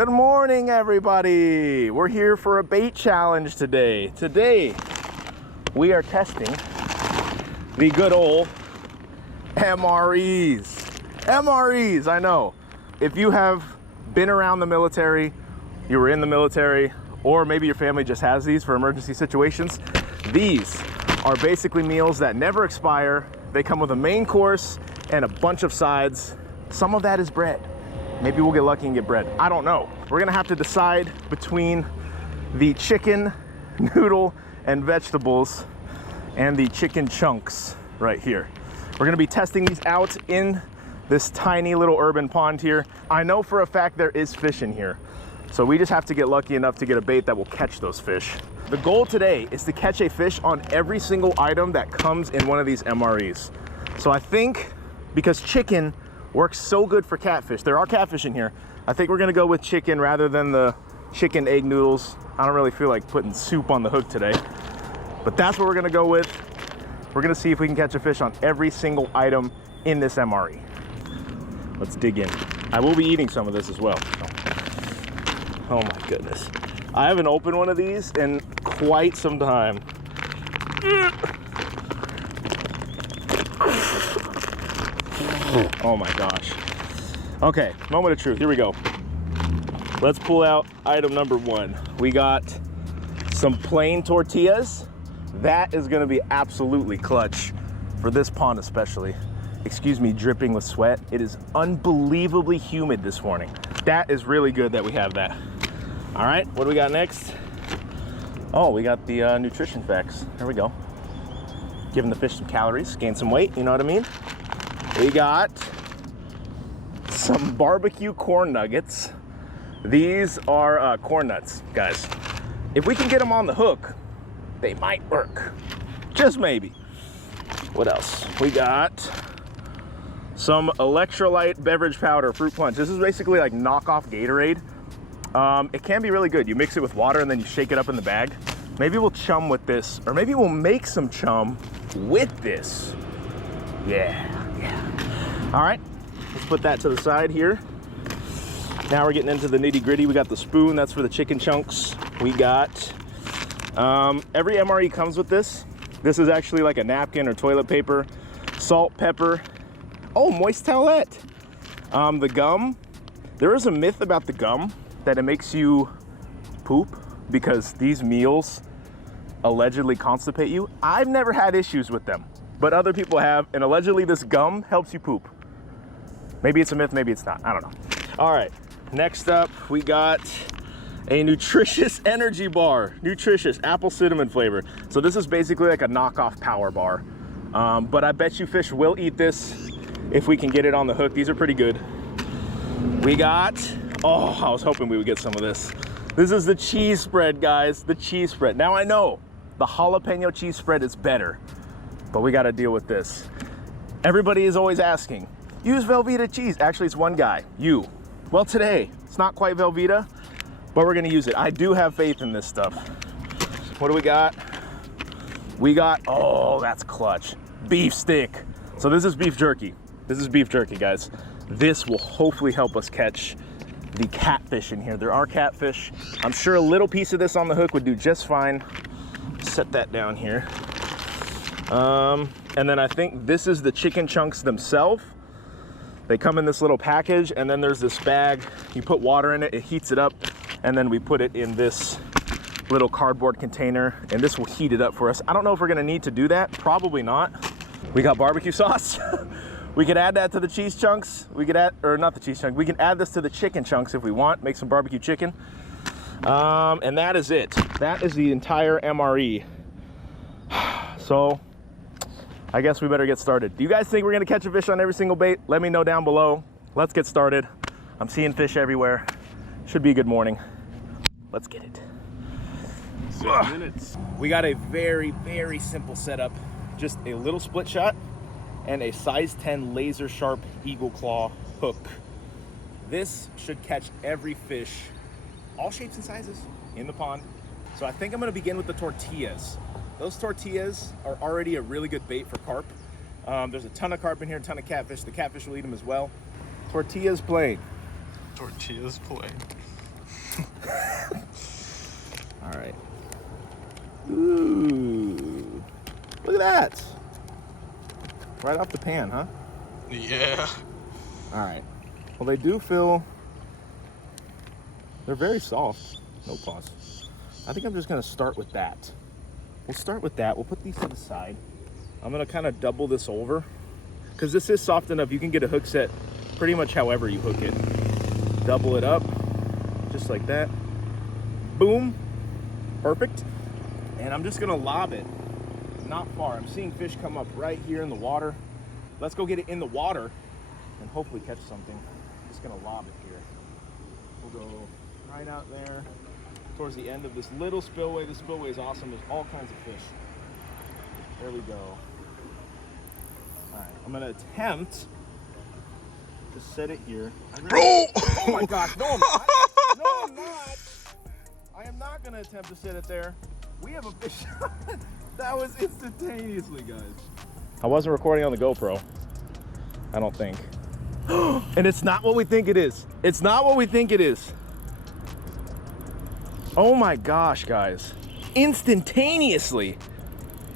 Good morning, everybody. We're here for a bait challenge today. Today, we are testing the good old MREs. MREs, I know. If you have been around the military, you were in the military, or maybe your family just has these for emergency situations, these are basically meals that never expire. They come with a main course and a bunch of sides. Some of that is bread. Maybe we'll get lucky and get bread. I don't know. We're gonna have to decide between the chicken, noodle, and vegetables and the chicken chunks right here. We're gonna be testing these out in this tiny little urban pond here. I know for a fact there is fish in here, so we just have to get lucky enough to get a bait that will catch those fish. The goal today is to catch a fish on every single item that comes in one of these MREs. So I think because chicken works so good for catfish, there are catfish in here, I think we're gonna go with chicken rather than the chicken egg noodles. I don't really feel like putting soup on the hook today, but that's what we're gonna go with. We're gonna see if we can catch a fish on every single item in this MRE. Let's dig in. I will be eating some of this as well. Oh my goodness. I haven't opened one of these in quite some time. Oh my gosh. Okay, moment of truth, here we go. Let's pull out item number one. We got some plain tortillas. That is gonna be absolutely clutch for this pond especially. Excuse me, dripping with sweat. It is unbelievably humid this morning. That is really good that we have that. All right, what do we got next? Oh, we got the nutrition facts. There we go. Giving the fish some calories, gain some weight, you know what I mean? We got some barbecue corn nuggets. These are corn nuts, guys. If we can get them on the hook, they might work. Just maybe. What else? We got some electrolyte beverage powder, fruit punch. This is basically like knockoff Gatorade. It can be really good. You mix it with water and then you shake it up in the bag. Maybe we'll chum with this, or maybe we'll make some chum with this. Yeah. All right, let's put that to the side here. Now we're getting into the nitty gritty. We got the spoon, that's for the chicken chunks. We got, every MRE comes with this. This is actually like a napkin or toilet paper, salt, pepper. Oh, moist towelette. The gum, there is a myth about the gum that it makes you poop because these meals allegedly constipate you. I've never had issues with them, but other people have, and allegedly this gum helps you poop. Maybe it's a myth, maybe it's not, I don't know. All right, next up, we got a nutritious energy bar. Nutritious, apple cinnamon flavor. So this is basically like a knockoff power bar. But I bet you fish will eat this if we can get it on the hook. These are pretty good. We got, oh, I was hoping we would get some of this. This is the cheese spread, guys, the cheese spread. Now I know the jalapeno cheese spread is better, but we gotta deal with this. Everybody is always asking, use Velveeta cheese. Actually, it's one guy, you. Well, today, it's not quite Velveeta, but we're gonna use it. I do have faith in this stuff. What do we got? We got, oh, that's clutch. Beef stick. So this is beef jerky. This is beef jerky, guys. This will hopefully help us catch the catfish in here. There are catfish. I'm sure a little piece of this on the hook would do just fine. Set that down here. And then I think this is the chicken chunks themselves. They come in this little package, and then there's this bag. You put water in it, it heats it up, and then we put it in this little cardboard container, and this will heat it up for us. I don't know if we're gonna need to do that, probably not. We got barbecue sauce. We could add that to the cheese chunks. We could add, or not the cheese chunk, we can add this to the chicken chunks if we want, make some barbecue chicken. And that is it. That is the entire MRE. So, I guess we better get started. Do you guys think we're gonna catch a fish on every single bait? Let me know down below. Let's get started. I'm seeing fish everywhere. Should be a good morning. Let's get it. 6 minutes. We got a very, very simple setup. Just a little split shot and a size 10 laser sharp eagle claw hook. This should catch every fish, all shapes and sizes, in the pond. So I think I'm gonna begin with the tortillas. Those tortillas are already a really good bait for carp. There's a ton of carp in here, a ton of catfish. The catfish will eat them as well. Tortillas plain. Tortillas plain. All right. Ooh, look at that. Right off the pan, huh? Yeah. All right. Well, they do feel, they're very soft. No pause. I think I'm just gonna start with that. We'll start with that. We'll put these to the side. I'm gonna kind of double this over because this is soft enough. You can get a hook set pretty much however you hook it. Double it up, just like that. Boom, perfect. And I'm just gonna lob it, not far. I'm seeing fish come up right here in the water. Let's go get it in the water and hopefully catch something. Just gonna lob it here. We'll go right out there towards the end of this little spillway. This spillway is awesome. There's all kinds of fish. There we go. All right, I'm gonna attempt to set it here. Bro! Oh my gosh, no I'm not. No, I'm not. I am not gonna attempt to set it there. We have a fish. That was instantaneously, guys. I wasn't recording on the GoPro. I don't think. And it's not what we think it is. It's not what we think it is. Oh my gosh, guys. Instantaneously.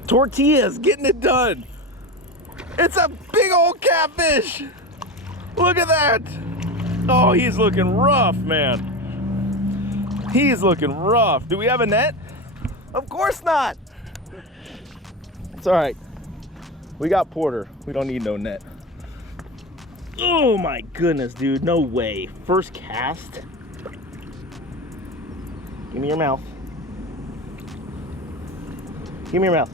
Tortillas getting it done. It's a big old catfish. Look at that. Oh, he's looking rough, man. He's looking rough. Do we have a net? Of course not. It's all right. We got Porter. We don't need no net. Oh my goodness, dude. No way. First cast. Give me your mouth. Give me your mouth.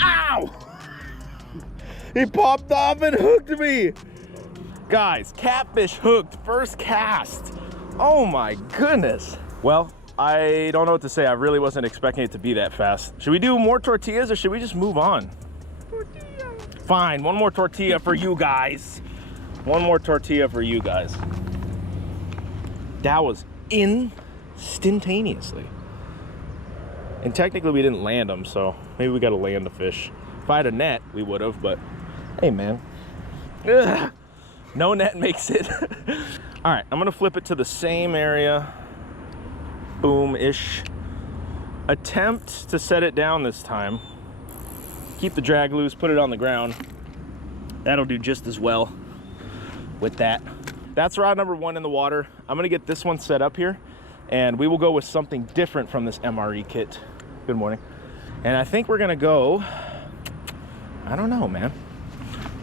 Ow! He popped off and hooked me. Guys, catfish hooked, first cast. Oh my goodness. Well, I don't know what to say. I really wasn't expecting it to be that fast. Should we do more tortillas or should we just move on? Tortilla. Fine, one more tortilla for you guys. One more tortilla for you guys. That was instantaneously. And technically we didn't land them, so maybe we gotta land the fish. If I had a net, we would have, but hey man. Ugh. No net makes it. All right, I'm gonna flip it to the same area. Boom-ish. Attempt to set it down this time. Keep the drag loose, put it on the ground. That'll do just as well with that. That's rod number 1 in the water. I'm gonna get this one set up here and we will go with something different from this MRE kit. Good morning. And I think we're gonna go, I don't know, man.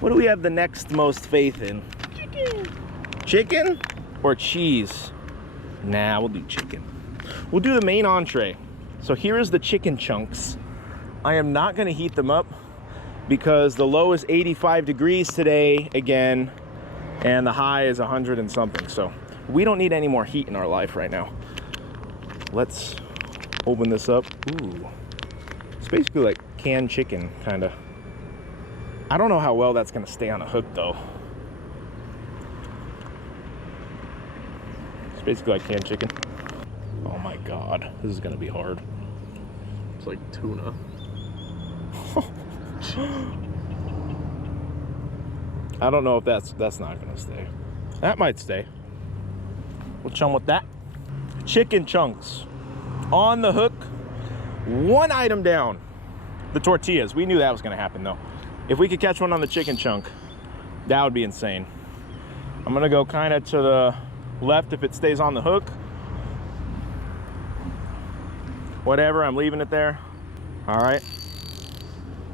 What do we have the next most faith in? Chicken. Chicken or cheese? Nah, we'll do chicken. We'll do the main entree. So here is the chicken chunks. I am not gonna heat them up because the low is 85 degrees today again, and the high is 100 and something. So we don't need any more heat in our life right now. Let's open this up. Ooh, it's basically like canned chicken, kinda. I don't know how well that's gonna stay on a hook though. It's basically like canned chicken. Oh my God, this is gonna be hard. It's like tuna. I don't know if that's not gonna stay. That might stay. We'll chum with that. Chicken chunks on the hook. One item down. The tortillas. We knew that was gonna happen though. If we could catch one on the chicken chunk, that would be insane. I'm gonna go kind of to the left if it stays on the hook. Whatever, I'm leaving it there. All right.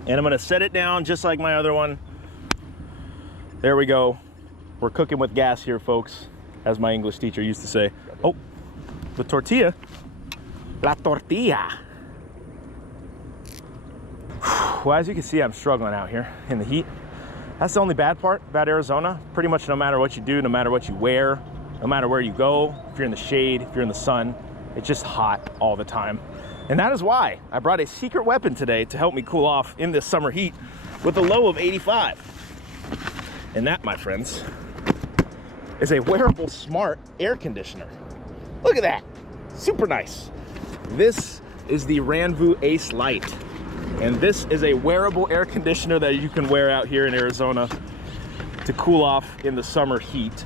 And I'm gonna set it down just like my other one. There we go. We're cooking with gas here, folks, as my English teacher used to say. Oh, the tortilla. La tortilla. Well, as you can see, I'm struggling out here in the heat. That's the only bad part about Arizona. Pretty much no matter what you do, no matter what you wear, no matter where you go, if you're in the shade, if you're in the sun, it's just hot all the time. And that is why I brought a secret weapon today to help me cool off in this summer heat with a low of 85. And that, my friends, is a wearable smart air conditioner. Look at that, super nice. This is the Ranvu Ace Lite. And this is a wearable air conditioner that you can wear out here in Arizona to cool off in the summer heat.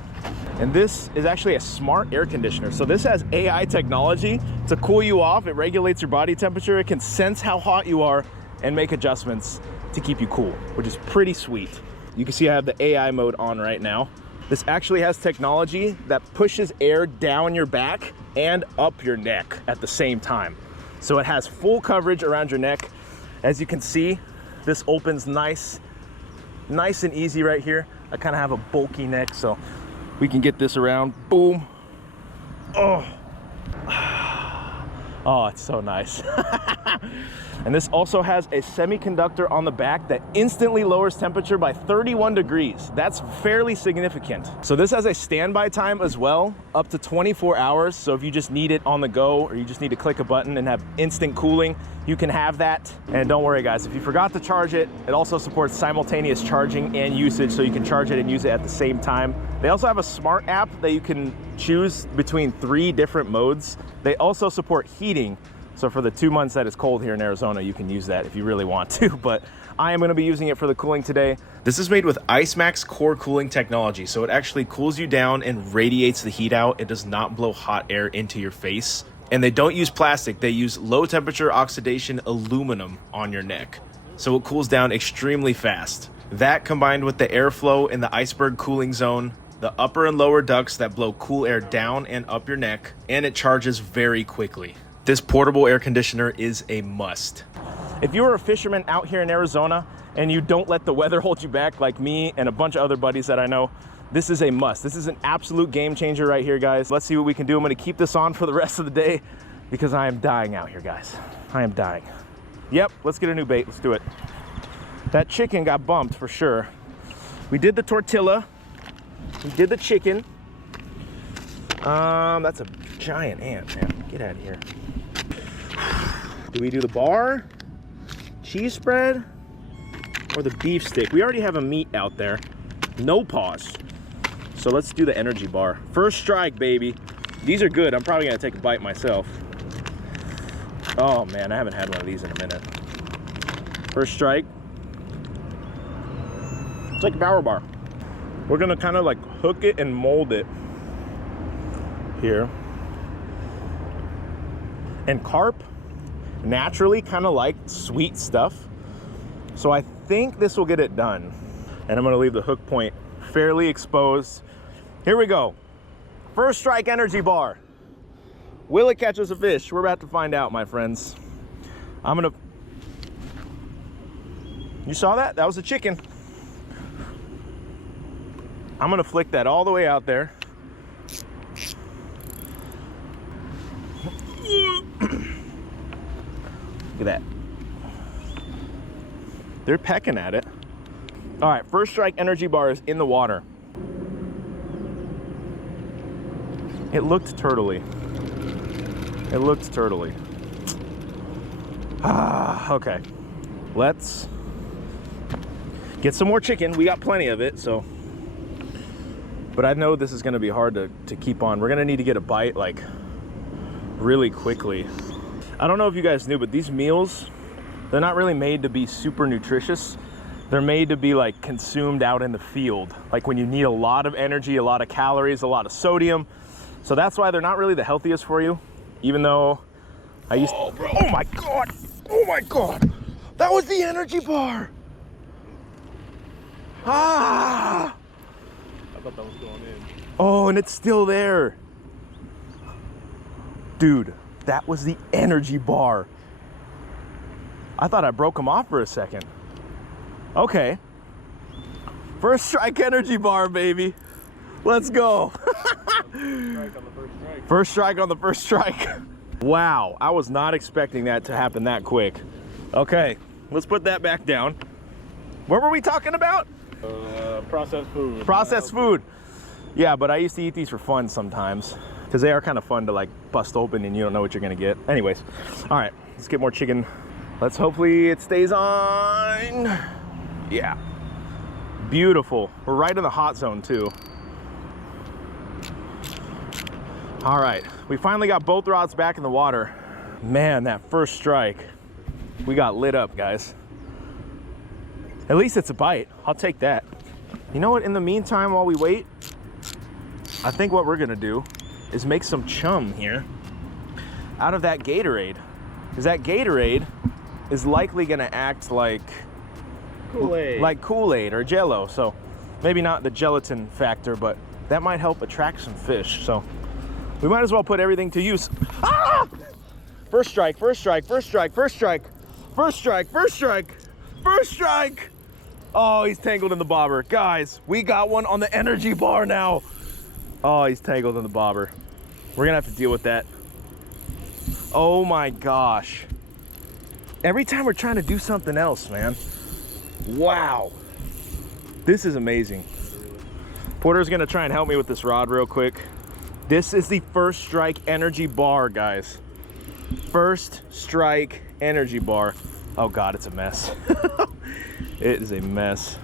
And this is actually a smart air conditioner. So this has AI technology to cool you off. It regulates your body temperature. It can sense how hot you are and make adjustments to keep you cool, which is pretty sweet. You can see I have the AI mode on right now. This actually has technology that pushes air down your back and up your neck at the same time. So it has full coverage around your neck. As you can see, this opens nice and easy right here. I kind of have a bulky neck, so we can get this around. Boom. Oh, oh, it's so nice. And this also has a semiconductor on the back that instantly lowers temperature by 31 degrees. That's fairly significant. So this has a standby time as well, up to 24 hours. So if you just need it on the go, or you just need to click a button and have instant cooling, you can have that. And don't worry guys, if you forgot to charge it, it also supports simultaneous charging and usage, so you can charge it and use it at the same time. They also have a smart app that you can choose between 3 different modes. They also support heating. So for the 2 months that it's cold here in Arizona, you can use that if you really want to, but I am gonna be using it for the cooling today. This is made with IceMax core cooling technology, so it actually cools you down and radiates the heat out. It does not blow hot air into your face. And they don't use plastic, they use low temperature oxidation aluminum on your neck. So it cools down extremely fast. That combined with the airflow in the iceberg cooling zone, the upper and lower ducts that blow cool air down and up your neck, and it charges very quickly. This portable air conditioner is a must. If you're a fisherman out here in Arizona and you don't let the weather hold you back like me and a bunch of other buddies that I know, this is a must. This is an absolute game changer right here, guys. Let's see what we can do. I'm gonna keep this on for the rest of the day because I am dying out here, guys. I am dying. Yep, let's get a new bait, let's do it. That chicken got bumped for sure. We did the tortilla, we did the chicken. That's a giant ant, man. Get out of here. Do we do the bar, cheese spread, or the beef stick? We already have a meat out there. No pause. So let's do the energy bar. First strike, baby. These are good. I'm probably gonna take a bite myself. Oh man, I haven't had one of these in a minute. First strike. It's like a power bar. We're gonna kind of like hook it and mold it here. And carp naturally kind of like sweet stuff. So I think this will get it done. And I'm gonna leave the hook point fairly exposed. Here we go. First strike energy bar. Will it catch us a fish? We're about to find out, my friends. You saw that? That was a chicken. I'm gonna flick that all the way out there. Look at that. They're pecking at it. All right, first strike energy bar is in the water. It looked turtly. It looked turtly. Okay. Let's get some more chicken. We got plenty of it, so. But I know this is gonna be hard to keep on. We're gonna need to get a bite like really quickly. I don't know if you guys knew, but these meals, they're not really made to be super nutritious. They're made to be like consumed out in the field. Like when you need a lot of energy, a lot of calories, a lot of sodium. So that's why they're not really the healthiest for you. Even though I used to, oh my God, oh my God. That was the energy bar. Ah. I thought that was going in. Oh, and it's still there. Dude, that was the energy bar. I thought I broke them off for a second. Okay. First strike energy bar, baby. Let's go. First strike on the first strike. Wow, I was not expecting that to happen that quick. Okay, let's put that back down. What were we talking about? Processed food. Processed food. Yeah, but I used to eat these for fun sometimes because they are kind of fun to like bust open and you don't know what you're gonna get. Anyways, all right, let's get more chicken. Let's hopefully it stays on. Yeah, beautiful. We're right in the hot zone too. All right, we finally got both rods back in the water. Man, that first strike, we got lit up, guys. At least it's a bite. I'll take that. You know what, in the meantime, while we wait, I think what we're gonna do is make some chum here out of that Gatorade. Because that Gatorade is likely gonna act like Kool-Aid or Jell-O. So maybe not the gelatin factor, but that might help attract some fish. So we might as well put everything to use. Ah! First strike, first strike, first strike, first strike, first strike, first strike, first strike. Oh, he's tangled in the bobber. Guys, we got one on the energy bar now. Oh, he's tangled in the bobber. We're gonna have to deal with that. Oh my gosh. Every time we're trying to do something else, man. Wow. This is amazing. Porter's gonna try and help me with this rod real quick. This is the First Strike energy bar, guys. First Strike energy bar. Oh God, it's a mess. It is a mess.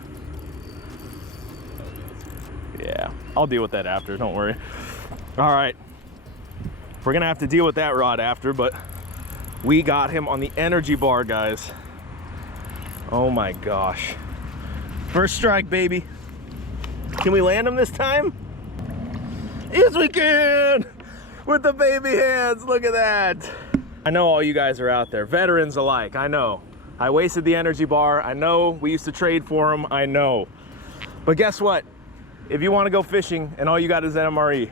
Yeah, I'll deal with that after, don't worry. All right, we're gonna have to deal with that rod after, but we got him on the energy bar, guys. Oh my gosh. First strike, baby. Can we land him this time? Yes, we can! With the baby hands, look at that. I know all you guys are out there, veterans alike, I know. I wasted the energy bar, I know. We used to trade for them, I know. But guess what? If you want to go fishing and all you got is an MRE,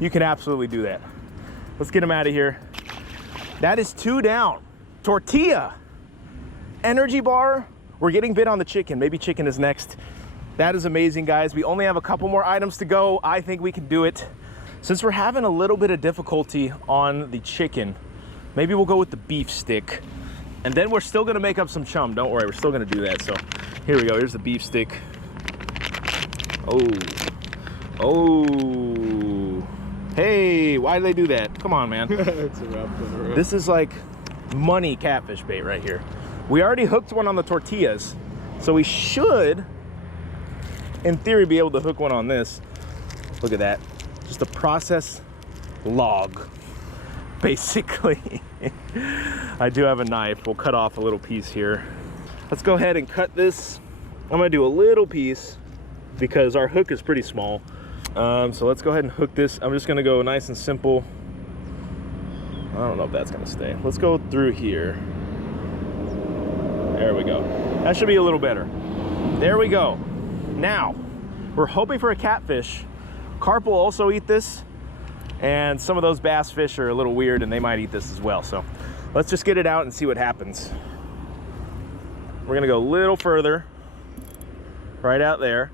you can absolutely do that. Let's get him out of here. That is 2 down. Tortilla, energy bar. We're getting bit on the chicken. Maybe chicken is next. That is amazing, guys. We only have a couple more items to go. I think we can do it. Since we're having a little bit of difficulty on the chicken, maybe we'll go with the beef stick. And then we're still gonna make up some chum. Don't worry, we're still gonna do that. So here we go, here's the beef stick. Oh, oh. Hey, why did they do that? Come on, man. It's a wrap on the road. This is like money catfish bait right here. We already hooked one on the tortillas, so we should, in theory, be able to hook one on this. Look at that. Just a process log, basically. I do have a knife. We'll cut off a little piece here. Let's go ahead and cut this. I'm gonna do a little piece because our hook is pretty small. So let's go ahead and hook this. I'm just gonna go nice and simple. I don't know if that's gonna stay. Let's go through here. There we go. That should be a little better. There we go. Now, we're hoping for a catfish. Carp will also eat this, and some of those bass fish are a little weird and they might eat this as well. So let's just get it out and see what happens. We're gonna go a little further, right out there.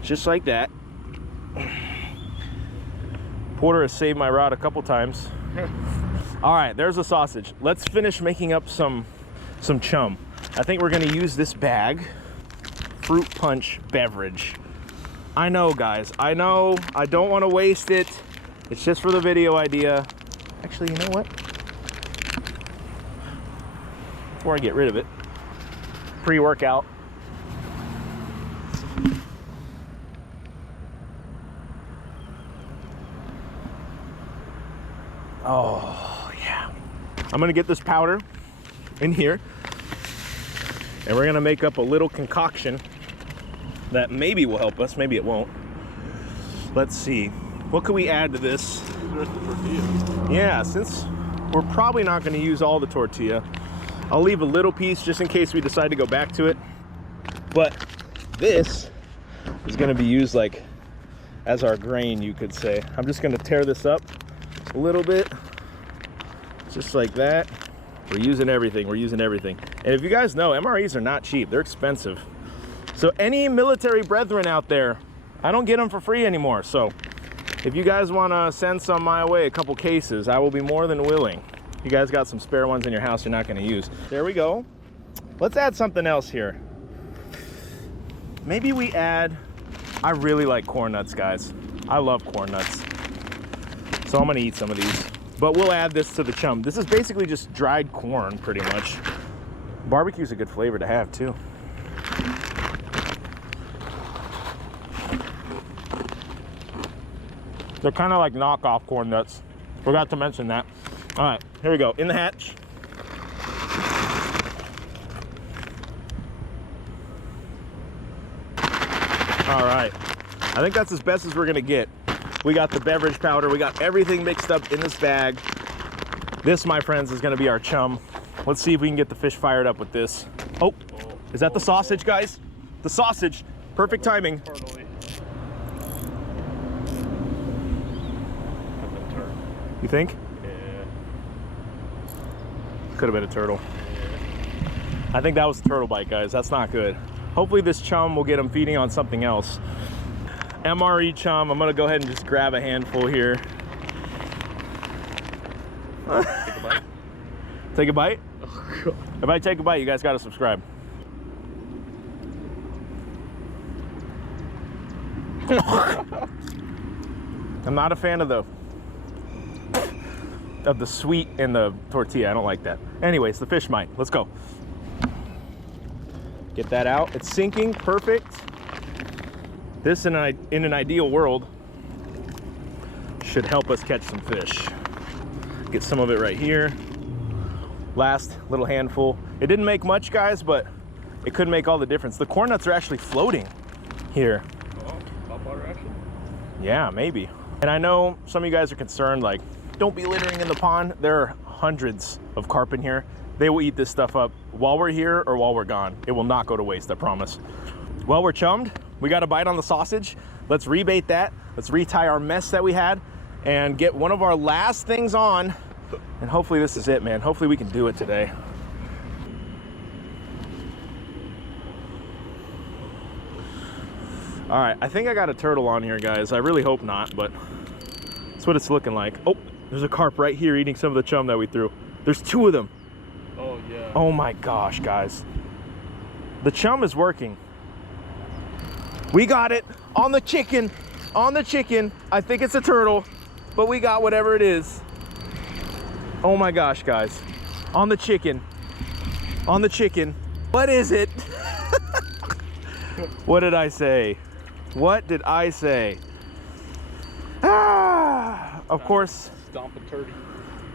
Just like that. Porter has saved my rod a couple times. All right, there's the sausage. Let's finish making up some chum. I think we're gonna use this bag, fruit punch beverage. I know, guys, I know, I don't wanna waste it. It's just for the video idea. Actually, you know what? Before I get rid of it, pre-workout. Oh, yeah. I'm gonna get this powder in here and we're gonna make up a little concoction that maybe will help us, maybe it won't. Let's see. What can we add to this? Yeah, since we're probably not gonna use all the tortilla, I'll leave a little piece just in case we decide to go back to it. But this is gonna be used like as our grain, you could say. I'm just gonna tear this up a little bit, just like that. We're using everything, we're using everything. And if you guys know, MREs are not cheap, they're expensive. So any military brethren out there, I don't get them for free anymore. So if you guys wanna send some my way, a couple cases, I will be more than willing. You guys got some spare ones in your house you're not gonna use. There we go. Let's add something else here. Maybe we add, I really like corn nuts, guys. I love corn nuts. So I'm gonna eat some of these, but we'll add this to the chum. This is basically just dried corn, pretty much. Barbecue's a good flavor to have too. They're kind of like knockoff corn nuts. Forgot to mention that. All right, here we go, in the hatch. All right, I think that's as best as we're gonna get. We got the beverage powder, we got everything mixed up in this bag. This, my friends, is gonna be our chum. Let's see if we can get the fish fired up with this. Oh, is that the sausage, guys? The sausage, perfect timing. You think? Yeah. Could have been a turtle. I think that was a turtle bite, guys. That's not good. Hopefully this chum will get them feeding on something else. MRE chum. I'm gonna go ahead and just grab a handful here. Take a bite. Take a bite? Oh, God. If I take a bite, you guys gotta subscribe. I'm not a fan of the sweet in the tortilla. I don't like that. Anyways, the fish might. Let's go. Get that out. It's sinking. Perfect. This in an ideal world should help us catch some fish. Get some of it right here. Last little handful. It didn't make much, guys, but it could make all the difference. The corn nuts are actually floating here. Oh, top water action? Yeah, maybe. And I know some of you guys are concerned, like, don't be littering in the pond. There are hundreds of carp in here. They will eat this stuff up while we're here or while we're gone. It will not go to waste, I promise. Well, we're chummed. We got a bite on the sausage. Let's rebait that. Let's retie our mess that we had and get one of our last things on. And hopefully this is it, man. Hopefully we can do it today. All right, I think I got a turtle on here, guys. I really hope not, but that's what it's looking like. Oh, there's a carp right here eating some of the chum that we threw. There's two of them. Oh, yeah. Oh my gosh, guys. The chum is working. We got it on the chicken. On the chicken. I think it's a turtle, but we got whatever it is. Oh my gosh, guys. On the chicken. On the chicken. What is it? What did I say? What did I say? Ah, of course. Stomp a turkey.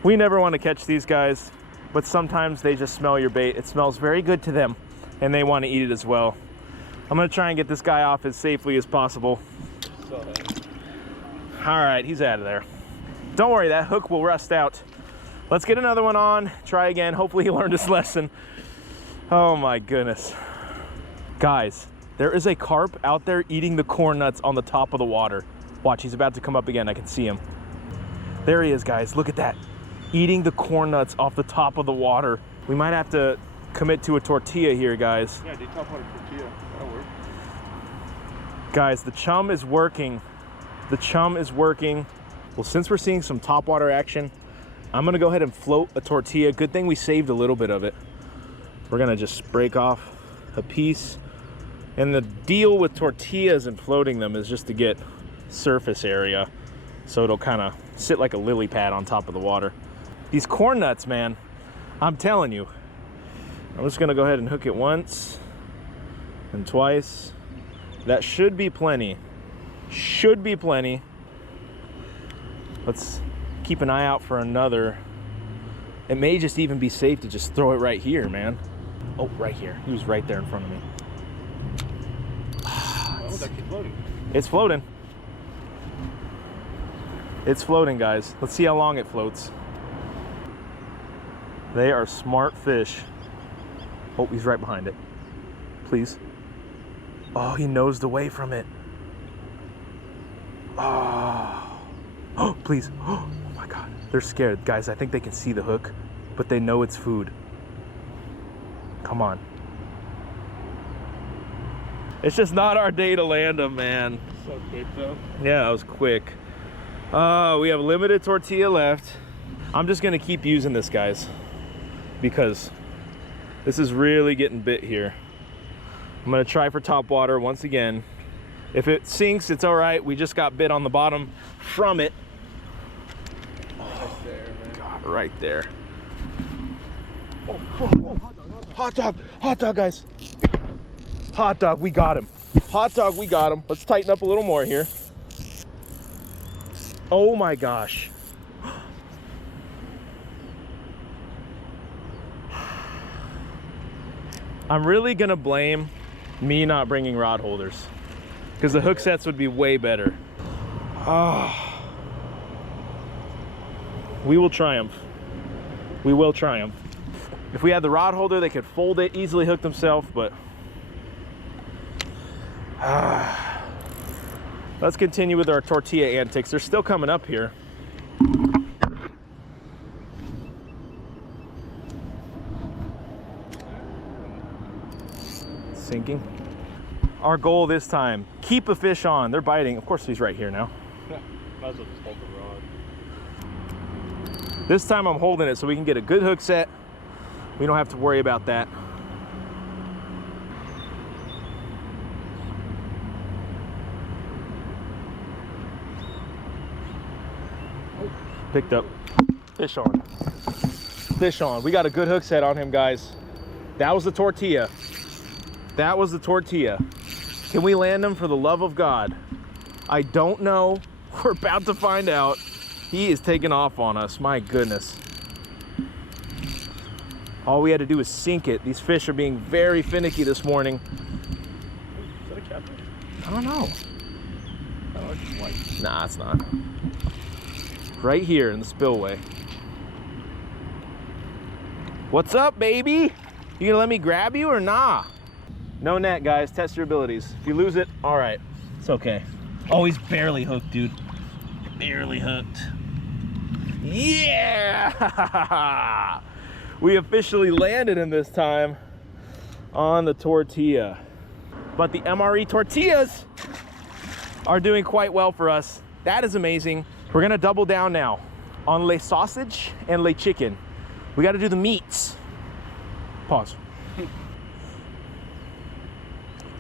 We never want to catch these guys, but sometimes they just smell your bait. It smells very good to them, and they want to eat it as well. I'm gonna try and get this guy off as safely as possible. All right, he's out of there. Don't worry, that hook will rust out. Let's get another one on, try again. Hopefully he learned his lesson. Oh my goodness. Guys, there is a carp out there eating the corn nuts on the top of the water. Watch, he's about to come up again. I can see him. There he is, guys. Look at that. Eating the corn nuts off the top of the water. We might have to commit to a tortilla here, guys. Yeah, they top water tortilla. That'll work. Guys, the chum is working. The chum is working. Well, since we're seeing some top water action, I'm gonna go ahead and float a tortilla. Good thing we saved a little bit of it. We're gonna just break off a piece. And the deal with tortillas and floating them is just to get surface area, so it'll kind of sit like a lily pad on top of the water. These corn nuts, man, I'm telling you. I'm just gonna go ahead and hook it once and twice. That should be plenty. Should be plenty. Let's keep an eye out for another. It may just even be safe to just throw it right here, man. Oh, right here. He was right there in front of me. Oh, it's actually floating. It's floating. It's floating, guys. Let's see how long it floats. They are smart fish. Oh, he's right behind it. Please. Oh, he nosed away from it. Oh. Oh, please. Oh my God. They're scared. Guys, I think they can see the hook, but they know it's food. Come on. It's just not our day to land them, man. So quick, though. Yeah, that was quick. We have limited tortilla left. I'm just gonna keep using this, guys, because this is really getting bit here. I'm gonna try for top water once again. If it sinks, it's all right. We just got bit on the bottom from it. Right there, man. God, right there. Oh, oh, oh. Hot dog, guys. Hot dog, we got him. Hot dog, we got him. Let's tighten up a little more here. Oh my gosh. I'm really gonna blame me not bringing rod holders. because the hook sets would be way better. Ah, we will triumph. We will triumph. If we had the rod holder, they could fold it, easily hook themselves, but let's continue with our tortilla antics. They're still coming up here. Sinking. Our goal this time, keep a fish on. They're biting. Of course, he's right here now. Might as well just hold the rod. This time I'm holding it so we can get a good hook set. We don't have to worry about that. Picked up. Fish on. Fish on. We got a good hook set on him, guys. That was the tortilla. That was the tortilla. Can we land him for the love of God? I don't know. We're about to find out. He is taking off on us. My goodness. All we had to do was sink it. These fish are being very finicky this morning. Is that a catfish? I don't know. Oh, it's just white. Nah, it's not. Right here in the spillway. What's up, baby? You gonna let me grab you or nah? No net, guys. Test your abilities. If you lose it, all right. It's okay. Oh, he's barely hooked, dude. Barely hooked. Yeah! We officially landed him this time on the tortilla. But the MRE tortillas are doing quite well for us. That is amazing. We're gonna double down now on le sausage and le chicken. We gotta do the meats. Pause.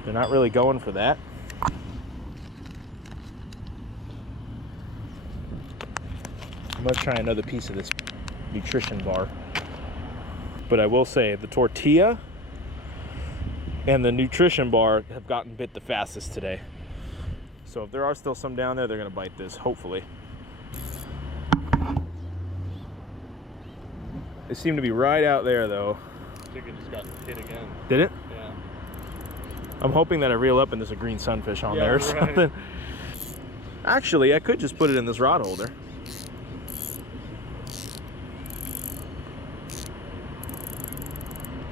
They're not really going for that. I'm gonna try another piece of this nutrition bar. But I will say the tortilla and the nutrition bar have gotten bit the fastest today. So if there are still some down there, they're gonna bite this, hopefully. They seem to be right out there though. I think it just got hit again. Did it? Yeah. I'm hoping that I reel up and there's a green sunfish on Yeah, there or right. something. Actually, I could just put it in this rod holder.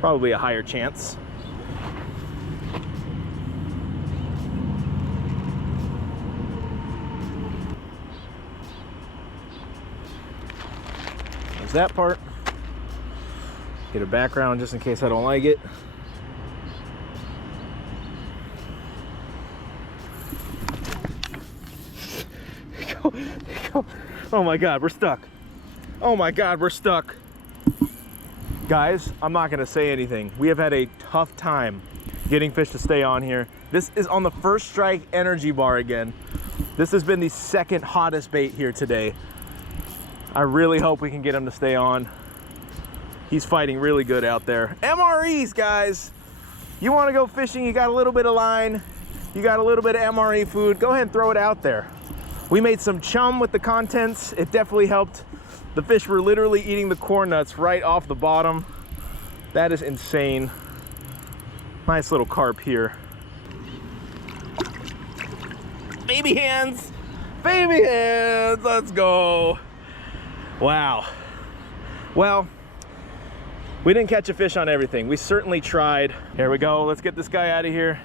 Probably a higher chance. There's that part. Get a background just in case I don't like it. Go. Oh my God, we're stuck. Oh my God, we're stuck. Guys, I'm not gonna say anything. We have had a tough time getting fish to stay on here. This is on the First Strike energy bar again. This has been the second hottest bait here today. I really hope we can get him to stay on. He's fighting really good out there. MREs, guys. You wanna go fishing, you got a little bit of line, you got a little bit of MRE food, go ahead and throw it out there. We made some chum with the contents. It definitely helped. The fish were literally eating the corn nuts right off the bottom. That is insane. Nice little carp here. Baby hands, baby hands, let's go. Wow. Well, we didn't catch a fish on everything. We certainly tried. Here we go, let's get this guy out of here.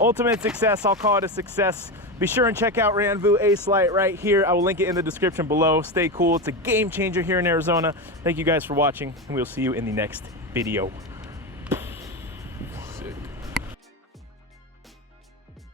Ultimate success, I'll call it a success. Be sure and check out Ranvu Ace Light right here. I will link it in the description below. Stay cool, it's a game changer here in Arizona. Thank you guys for watching, and we'll see you in the next video.